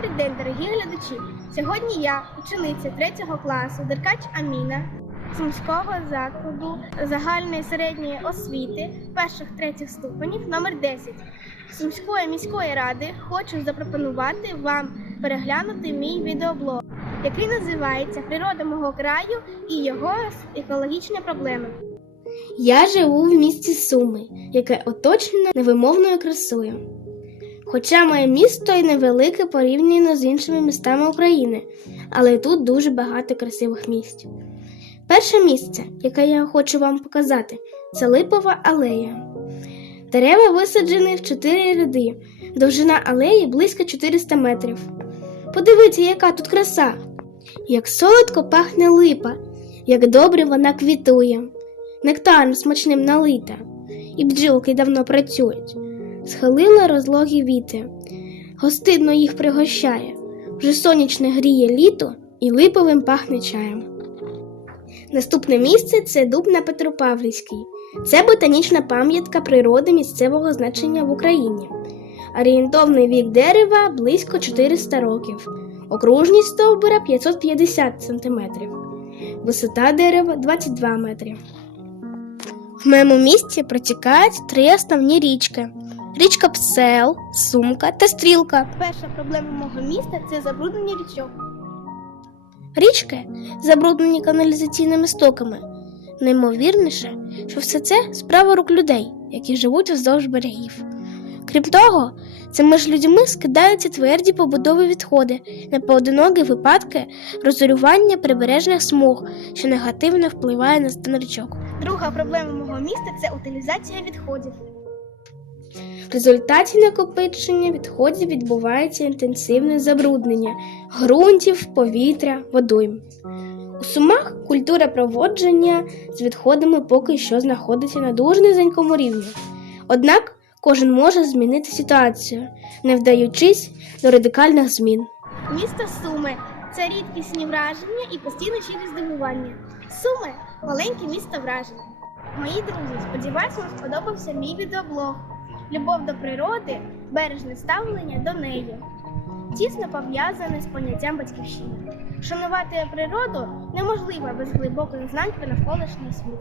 день, дорогі глядачі! Сьогодні я, учениця 3 класу Деркач Аміна Сумського закладу загальної середньої освіти перших третіх ступенів номер 10 Сумської міської ради хочу запропонувати вам переглянути мій відеоблог, який називається Природа мого краю і його екологічні проблеми. Я живу в місті Суми, яке оточене невимовною красою. Хоча моє місто і невелике порівняно з іншими містами України, але тут дуже багато красивих місць. Перше місце, яке я хочу вам показати, це липова алея. Дерева висаджені в чотири ряди, довжина алеї близько 400 метрів. Подивіться, яка тут краса! Як солодко пахне липа, як добре вона квітує, нектаром смачним налита, і бджілки давно працюють. Схилила розлогі віти, гостинно їх пригощає, вже сонячне гріє літо і липовим пахне чаєм. Наступне місце це дуб на Петропавлівській. Це ботанічна пам'ятка природи місцевого значення в Україні. Орієнтовний вік дерева близько 400 років, окружність стовбура 550 см, висота дерева 22 метри. В моєму місті протікають три основні річки: річка Псел, Сумка та Стрілка. Перша проблема мого міста це забруднення річок. Річки забруднені каналізаційними стоками. Наймовірніше, що все це справа рук людей, які живуть вздовж берегів. Крім того, цими ж людьми скидаються тверді побудові відходи, непоодинокі випадки розорювання прибережних смуг, що негативно впливає на стан річок. Друга проблема мого міста це утилізація відходів. В результаті накопичення відходів відбувається інтенсивне забруднення ґрунтів, повітря, водойм. У Сумах культура проводження з відходами поки що знаходиться на дуже низенькому рівні. Однак кожен може змінити ситуацію, не вдаючись до радикальних змін. Місто Суми це рідкісні враження і постійно щирі здивування. Суми маленьке місто вражень. Мої друзі, сподіваюся, вам сподобався мій відеоблог. Любов до природи, бережне ставлення до неї. Тісно пов'язане з поняттям батьківщини. Шанувати природу неможливо без глибоких знань про навколишній світ.